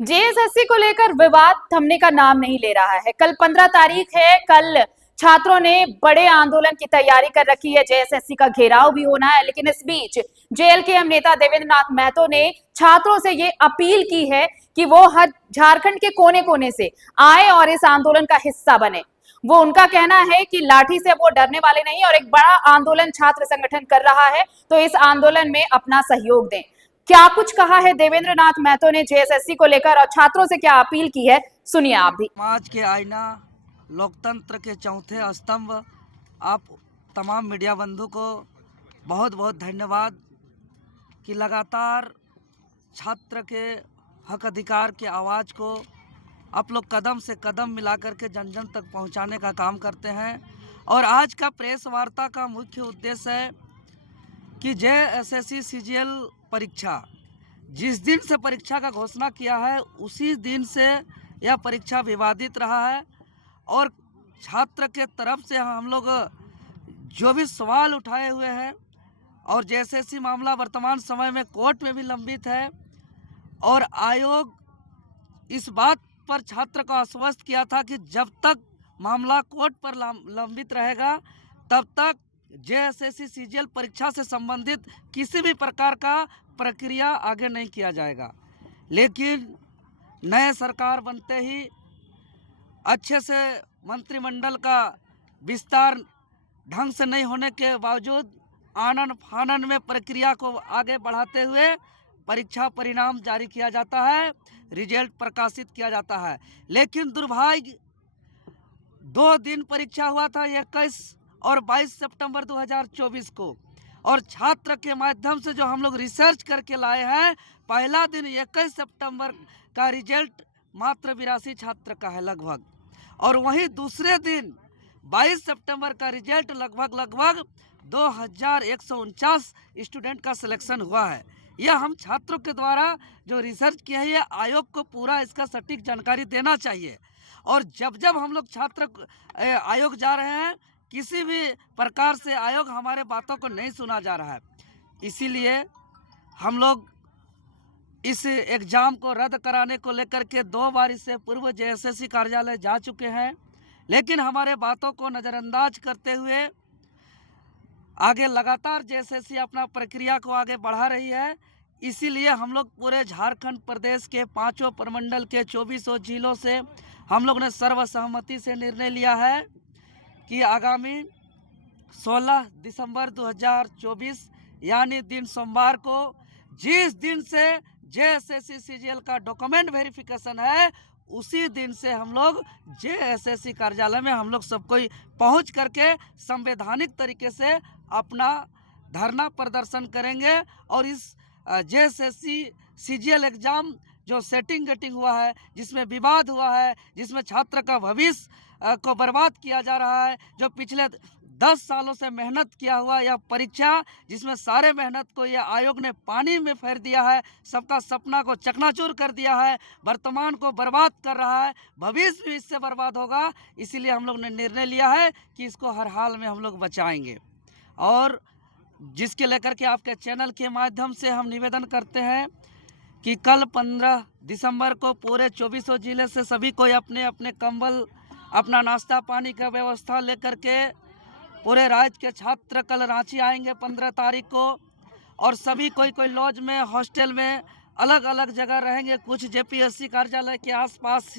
JSSC को लेकर विवाद थमने का नाम नहीं ले रहा है। कल 15 तारीख है। कल छात्रों ने बड़े आंदोलन की तैयारी कर रखी है। जेएसएससी का घेराव भी होना है, लेकिन इस बीच जेएलकेएम नेता देवेंद्र नाथ महतो ने छात्रों से ये अपील की है कि वो हर झारखंड के कोने कोने से आए और इस आंदोलन का हिस्सा बने। वो उनका कहना है कि लाठी से वो डरने वाले नहीं और एक बड़ा आंदोलन छात्र संगठन कर रहा है, तो इस आंदोलन में अपना सहयोग दें। क्या कुछ कहा है देवेंद्र नाथ महतो ने जेएसएससी को लेकर और छात्रों से क्या अपील की है, सुनिए आप भी। समाज के आईना, लोकतंत्र के चौथे स्तंभ, आप तमाम मीडिया बंधु को बहुत बहुत धन्यवाद कि लगातार छात्र के हक अधिकार के आवाज़ को आप लोग कदम से कदम मिलाकर के जन जन तक पहुंचाने का काम करते हैं। और आज का प्रेस वार्ता का मुख्य उद्देश्य है कि जेएसएससी सीजीएल परीक्षा जिस दिन से परीक्षा का घोषणा किया है उसी दिन से यह परीक्षा विवादित रहा है। और छात्र के तरफ से हम लोग जो भी सवाल उठाए हुए हैं, और जेएसएससी मामला वर्तमान समय में कोर्ट में भी लंबित है, और आयोग इस बात पर छात्र को आश्वस्त किया था कि जब तक मामला कोर्ट पर लंबित रहेगा तब तक जेएसएससी सीजीएल परीक्षा से संबंधित किसी भी प्रकार का प्रक्रिया आगे नहीं किया जाएगा। लेकिन नए सरकार बनते ही अच्छे से मंत्रिमंडल का विस्तार ढंग से नहीं होने के बावजूद आनन फानन में प्रक्रिया को आगे बढ़ाते हुए परीक्षा परिणाम जारी किया जाता है, रिजल्ट प्रकाशित किया जाता है। लेकिन दुर्भाग्य 2 दिन परीक्षा हुआ था, 21 और 22 सितंबर 2024 को, और छात्र के माध्यम से जो हम लोग रिसर्च करके लाए हैं, पहला दिन 21 सितंबर का रिजल्ट मात्र 82 छात्र का है लगभग, और वहीं दूसरे दिन 22 सितंबर का रिजल्ट लगभग 2149 स्टूडेंट का सिलेक्शन हुआ है। यह हम छात्रों के द्वारा जो रिसर्च किया है, आयोग को पूरा इसका सटीक जानकारी देना चाहिए। और जब जब हम लोग छात्र आयोग जा रहे हैं, किसी भी प्रकार से आयोग हमारे बातों को नहीं सुना जा रहा है। इसीलिए हम लोग इस एग्ज़ाम को रद्द कराने को लेकर के 2 बार इससे पूर्व जेएसएससी कार्यालय जा चुके हैं, लेकिन हमारे बातों को नज़रअंदाज करते हुए आगे लगातार जेएसएससी अपना प्रक्रिया को आगे बढ़ा रही है। इसीलिए हम लोग पूरे झारखंड प्रदेश के 5 प्रमंडल के 24 जिलों से हम लोग ने सर्वसहमति से निर्णय लिया है कि आगामी 16 दिसंबर 2024 यानी दिन सोमवार को, जिस दिन से जेएसएससी सीजीएल का डॉक्यूमेंट वेरिफिकेशन है, उसी दिन से हम लोग जेएसएससी कार्यालय में हम लोग सब कोई पहुँच करके संवैधानिक तरीके से अपना धरना प्रदर्शन करेंगे। और इस जेएसएससी सीजीएल एग्ज़ाम जो सेटिंग गेटिंग हुआ है, जिसमें विवाद हुआ है, जिसमें छात्र का भविष्य को बर्बाद किया जा रहा है, जो पिछले 10 सालों से मेहनत किया हुआ यह परीक्षा, जिसमें सारे मेहनत को यह आयोग ने पानी में फेर दिया है, सबका सपना को चकनाचूर कर दिया है, वर्तमान को बर्बाद कर रहा है, भविष्य भी इससे बर्बाद होगा। इसीलिए हम लोग ने निर्णय लिया है कि इसको हर हाल में हम लोग बचाएंगे। और जिसके लेकर के आपके चैनल के माध्यम से हम निवेदन करते हैं कि कल 15 दिसंबर को पूरे 24 जिले से सभी कोई अपने अपने कंबल, अपना नाश्ता पानी का व्यवस्था लेकर के पूरे राज्य के छात्र कल रांची आएंगे 15 तारीख को, और सभी कोई लॉज में, हॉस्टल में, अलग अलग जगह रहेंगे, कुछ जेपीएससी कार्यालय के आसपास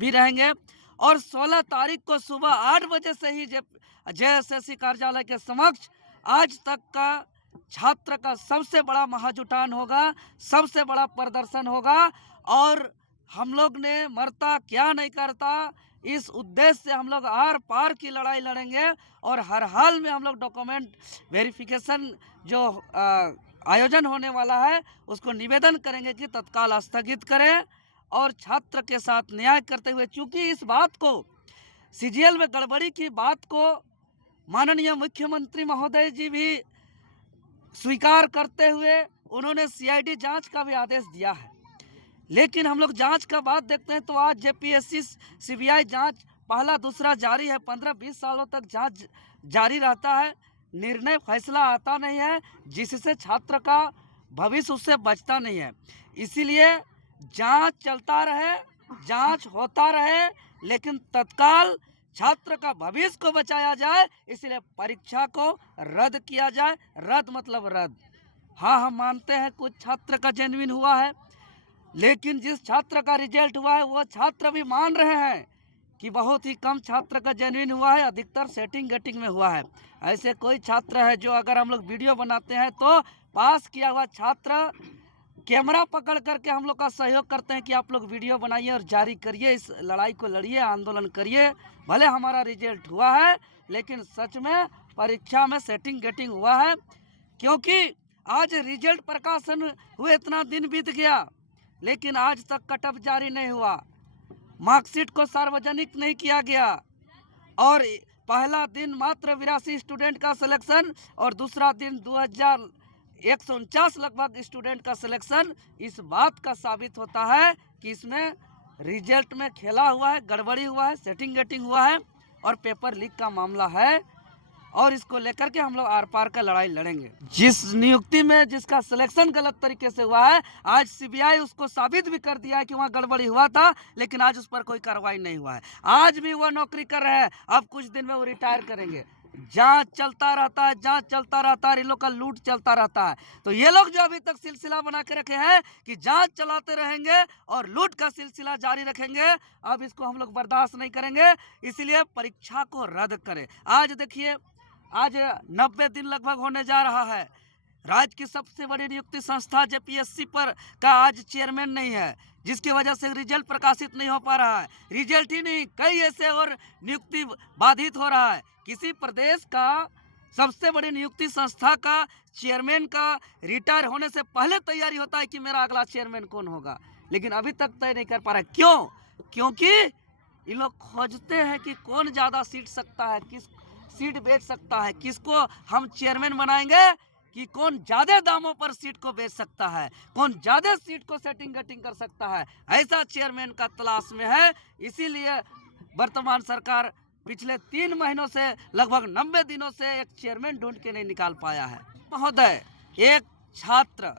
भी रहेंगे। और 16 तारीख को सुबह 8 बजे से ही जेएसएससी कार्यालय के समक्ष आज तक का छात्र का सबसे बड़ा महाजुटान होगा, सबसे बड़ा प्रदर्शन होगा। और हम लोग ने मरता क्या नहीं करता, इस उद्देश्य से हम लोग आर पार की लड़ाई लड़ेंगे, और हर हाल में हम लोग डॉक्यूमेंट वेरिफिकेशन जो आयोजन होने वाला है उसको निवेदन करेंगे कि तत्काल स्थगित करें, और छात्र के साथ न्याय करते हुए, चूँकि इस बात को सीजीएल में गड़बड़ी की बात को माननीय मुख्यमंत्री महोदय जी भी स्वीकार करते हुए उन्होंने सीआईडी जांच का भी आदेश दिया है। लेकिन हम लोग जांच का बात देखते हैं तो आज जेपीएससी सीबीआई जांच पहला दूसरा जारी है, 15-20 सालों तक जांच जारी रहता है, निर्णय फैसला आता नहीं है, जिससे छात्र का भविष्य उससे बचता नहीं है। इसीलिए जांच चलता रहे, जांच होता रहे, लेकिन तत्काल छात्र का भविष्य को बचाया जाए, इसलिए परीक्षा को रद्द किया जाए। रद्द मतलब रद्द। हाँ, हम मानते हैं कुछ छात्र का जेन्युइन हुआ है, लेकिन जिस छात्र का रिजल्ट हुआ है वो छात्र भी मान रहे हैं कि बहुत ही कम छात्र का जेन्युइन हुआ है, अधिकतर सेटिंग गेटिंग में हुआ है। ऐसे कोई छात्र है जो अगर हम लोग वीडियो बनाते हैं तो पास किया हुआ छात्र कैमरा पकड़ करके हम लोग का सहयोग करते हैं कि आप लोग वीडियो बनाइए और जारी करिए, इस लड़ाई को लड़िए, आंदोलन करिए। भले हमारा रिजल्ट हुआ है, लेकिन सच में परीक्षा में सेटिंग गेटिंग हुआ है, क्योंकि आज रिजल्ट प्रकाशन हुए इतना दिन बीत गया, लेकिन आज तक कट ऑफ जारी नहीं हुआ, मार्कशीट को सार्वजनिक नहीं किया गया, और पहला दिन मात्र 82 स्टूडेंट का सिलेक्शन और दूसरा दिन 2149 लगभग स्टूडेंट का सिलेक्शन। इस बात का साबित होता है कि इसमें रिजल्ट में खेला हुआ है, गड़बड़ी हुआ है, सेटिंग गेटिंग हुआ है और पेपर लीक का मामला है, और इसको लेकर के हम लोग आर पार का लड़ाई लड़ेंगे। जिस नियुक्ति में जिसका सिलेक्शन गलत तरीके से हुआ है, आज सीबीआई उसको साबित भी कर दिया है कि वहाँ गड़बड़ी हुआ था, लेकिन आज उस पर कोई कार्रवाई नहीं हुआ है। आज भी वह नौकरी कर रहे हैं, अब कुछ दिन में वो रिटायर करेंगे। जांच चलता रहता है, जांच चलता रहता है, इन लोग का लूट चलता रहता है। तो ये लोग जो अभी तक सिलसिला बना के रखे हैं कि जांच चलाते रहेंगे और लूट का सिलसिला जारी रखेंगे, अब इसको हम लोग बर्दाश्त नहीं करेंगे, इसलिए परीक्षा को रद्द करें। आज देखिए, आज 90 दिन लगभग होने जा रहा है, राज्य की सबसे बड़ी नियुक्ति संस्था जेपीएससी पर का आज चेयरमैन नहीं है, जिसकी वजह से रिजल्ट प्रकाशित नहीं हो पा रहा है। रिजल्ट ही नहीं, कई ऐसे और नियुक्ति बाधित हो रहा है। किसी प्रदेश का सबसे बड़ी नियुक्ति संस्था का चेयरमैन का रिटायर होने से पहले तैयारी होता है कि मेरा अगला चेयरमैन कौन होगा, लेकिन अभी तक तय नहीं कर पा रहा है। क्यों? क्योंकि इन लोग खोजते हैं कि कौन ज़्यादा सीट सकता है, किस सीट बेच सकता है, किसको हम चेयरमैन बनाएंगे, कि कौन ज्यादा दामों पर सीट को बेच सकता है, कौन ज्यादा सीट को सेटिंग गेटिंग कर सकता है, ऐसा चेयरमैन का तलाश में है। इसीलिए वर्तमान सरकार पिछले 3 महीनों से लगभग 90 दिनों से एक चेयरमैन ढूंढ के नहीं निकाल पाया है। महोदय, एक छात्र,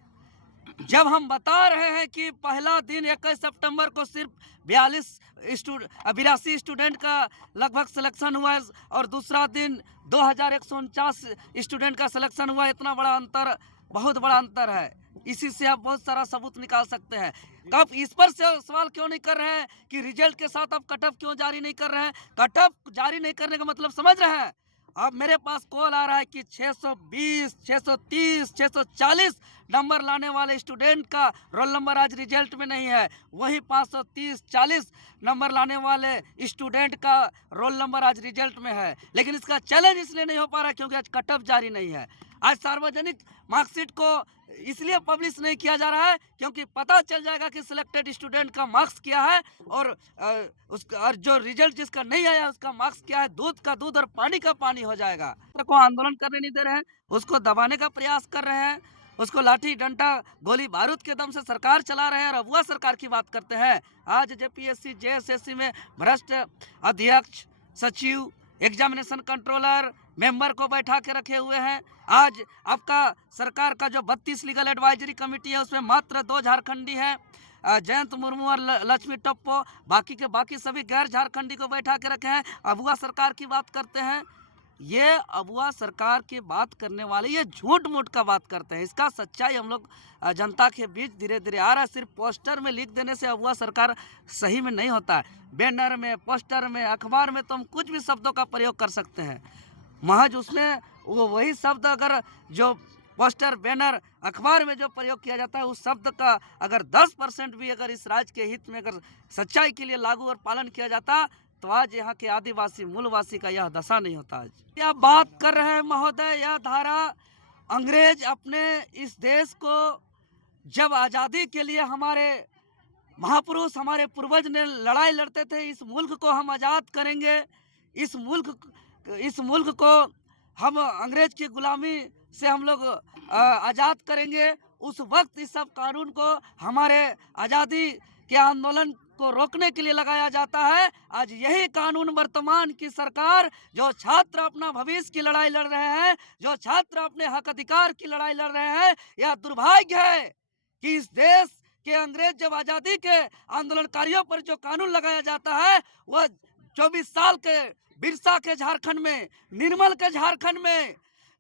जब हम बता रहे हैं कि पहला दिन 21 सितंबर को सिर्फ 82 स्टूडेंट का लगभग सिलेक्शन हुआ है और दूसरा दिन 2149 स्टूडेंट का सिलेक्शन हुआ है, इतना बड़ा अंतर, बहुत बड़ा अंतर है। इसी से आप बहुत सारा सबूत निकाल सकते हैं। कब इस पर से सवाल क्यों नहीं कर रहे हैं कि रिजल्ट के साथ आप कट ऑफ क्यों जारी नहीं कर रहे हैं? कट ऑफ जारी नहीं करने का मतलब समझ रहे हैं? अब मेरे पास कॉल आ रहा है कि 620, 630, 640 नंबर लाने वाले स्टूडेंट का रोल नंबर आज रिजल्ट में नहीं है, वहीं 530, 40 नंबर लाने वाले स्टूडेंट का रोल नंबर आज रिजल्ट में है। लेकिन इसका चैलेंज इसलिए नहीं हो पा रहा क्योंकि आज कट ऑफ जारी नहीं है। आज सार्वजनिक मार्कशीट को इसलिए पब्लिश नहीं किया जा रहा है क्योंकि पता चल जाएगा कि सिलेक्टेड स्टूडेंट का मार्क्स क्या है और और जो रिजल्ट जिसका नहीं आया उसका मार्क्स क्या है, दूध का दूध और पानी का पानी हो जाएगा। को आंदोलन करने नहीं दे रहे हैं, उसको दबाने का प्रयास कर रहे हैं, उसको लाठी डंडा गोली बारूद के दम से सरकार चला रहे हैं और अगुआ सरकार की बात करते हैं। आज जेपीएससी जेएसएससी में भ्रष्ट अध्यक्ष, सचिव, एग्जामिनेशन कंट्रोलर, मेंबर को बैठा के रखे हुए हैं। आज आपका सरकार का जो 32 लीगल एडवाइजरी कमेटी है उसमें मात्र 2 झारखंडी हैं, जयंत मुर्मू और लक्ष्मी टप्पो, बाकी के बाकी सभी गैर झारखंडी को बैठा के रखे हैं। अगुआ सरकार की बात करते हैं। ये अगुआ सरकार की बात करने वाले ये झूठ मूठ का बात करते हैं। इसका सच्चाई हम लोग जनता के बीच धीरे धीरे आ रहा है। सिर्फ पोस्टर में लिख देने से अगुआ सरकार सही में नहीं होता है। बैनर में, पोस्टर में, अखबार में तो हम कुछ भी शब्दों का प्रयोग कर सकते हैं, महज उसमें वो वही शब्द अगर जो पोस्टर, बैनर, अखबार में जो प्रयोग किया जाता है उस शब्द का अगर 10% भी अगर इस राज्य के हित में अगर सच्चाई के लिए लागू और पालन किया जाता तो आज यहाँ के आदिवासी मूलवासी का यह दशा नहीं होता। आज यह बात कर रहे हैं महोदय, यह धारा अंग्रेज अपने इस देश को जब आज़ादी के लिए हमारे महापुरुष, हमारे पूर्वज ने लड़ाई लड़ते थे, इस मुल्क को हम आज़ाद करेंगे, इस मुल्क को हम अंग्रेज की गुलामी से हम लोग आज़ाद करेंगे। उस वक्त इस सब कानून को हमारे आज़ादी के आंदोलन को रोकने के लिए लगाया जाता है। आज यही कानून वर्तमान की सरकार, जो छात्र अपना भविष्य की लड़ाई लड़ रहे हैं, जो छात्र अपने हक अधिकार की लड़ाई लड़ रहे हैं, यह दुर्भाग्य है कि इस देश कि अंग्रेज जब आजादी के आंदोलनकारियों पर जो कानून लगाया जाता है वह 24 साल के बिरसा के झारखंड में, निर्मल के झारखंड में,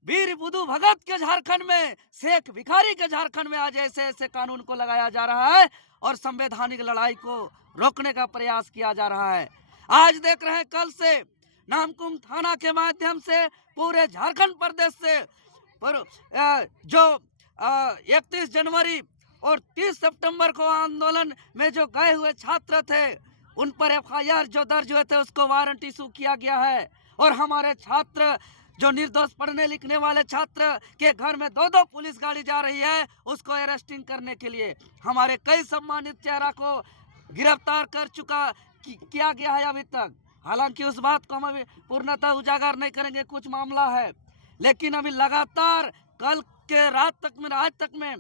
वीर बुधु भगत के झारखंड में, शेख भिखारी के झारखंड में आज ऐसे ऐसे कानून को लगाया जा रहा है और संवैधानिक लड़ाई को रोकने का प्रयास किया जा रहा है। आज देख रहे हैं कल से नामकुम थाना के माध्यम से पूरे झारखंड प्रदेश से पर जो 31 जनवरी और 30 सितंबर को आंदोलन में जो गए हुए छात्र थे उन पर एफआईआर जो दर्ज हुए थे उसको वारंट इशू किया गया है। और हमारे छात्र जो निर्दोष पढ़ने लिखने वाले छात्र के घर में 2-2 पुलिस गाड़ी जा रही है उसको अरेस्टिंग करने के लिए हमारे कई सम्मानित चेहरा को गिरफ्तार कर किया गया है अभी तक। हालांकि उस बात को हम अभी पूर्णतः उजागर नहीं करेंगे, कुछ मामला है, लेकिन अभी लगातार कल के रात तक में आज तक में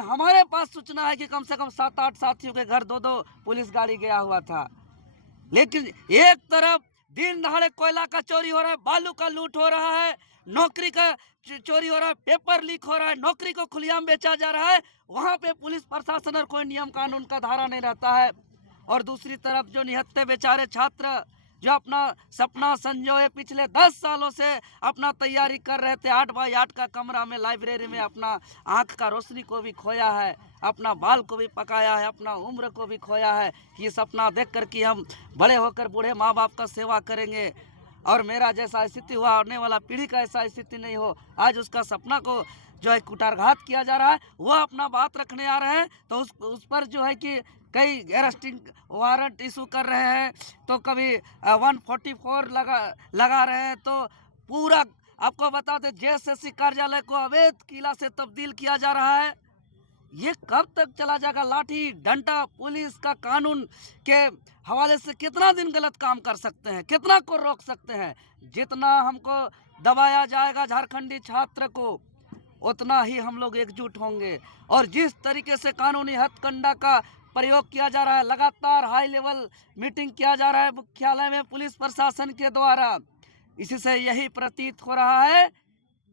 हमारे पास सूचना है कि कम से कम 7-8 साथियों के घर 2-2 पुलिस गाड़ी गया हुआ था। लेकिन एक तरफ दिन दहाड़े कोयला का चोरी हो रहा है, बालू का लूट हो रहा है, नौकरी का चोरी हो रहा है, पेपर लीक हो रहा है, नौकरी को खुलेआम बेचा जा रहा है, वहां पे पुलिस प्रशासन और कोई नियम कानून का धारा नहीं रहता है। और दूसरी तरफ जो निहत्थे बेचारे छात्र जो अपना सपना संजोए पिछले 10 सालों से अपना तैयारी कर रहे थे, 8x8 का कमरा में लाइब्रेरी में अपना आंख का रोशनी को भी खोया है, अपना बाल को भी पकाया है, अपना उम्र को भी खोया है कि ये सपना देख कर कि हम बड़े होकर बूढ़े माँ बाप का सेवा करेंगे और मेरा जैसा स्थिति हुआ आने वाला पीढ़ी का ऐसा स्थिति नहीं हो। आज उसका सपना को जो है कुटारघात किया जा रहा है, वह अपना बात रखने आ रहे हैं तो उस पर जो है कि कई अरेस्टिंग वारंट इशू कर रहे हैं, तो कभी 144 लगा रहे हैं। तो पूरा आपको बता दें जेएसएससी कार्यालय को अवैध किला से तब्दील किया जा रहा है। ये कब तक चला जाएगा? लाठी डंडा पुलिस का कानून के हवाले से कितना दिन गलत काम कर सकते हैं, कितना को रोक सकते हैं? जितना हमको दबाया जाएगा झारखंडी छात्र को उतना ही हम लोग एकजुट होंगे। और जिस तरीके से कानूनी हथकंडा का प्रयोग किया जा रहा है, लगातार हाई लेवल मीटिंग किया जा रहा है मुख्यालय में पुलिस प्रशासन के द्वारा, इसी से यही प्रतीत हो रहा है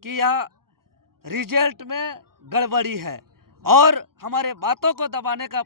कि यह रिजल्ट में गड़बड़ी है और हमारे बातों को दबाने का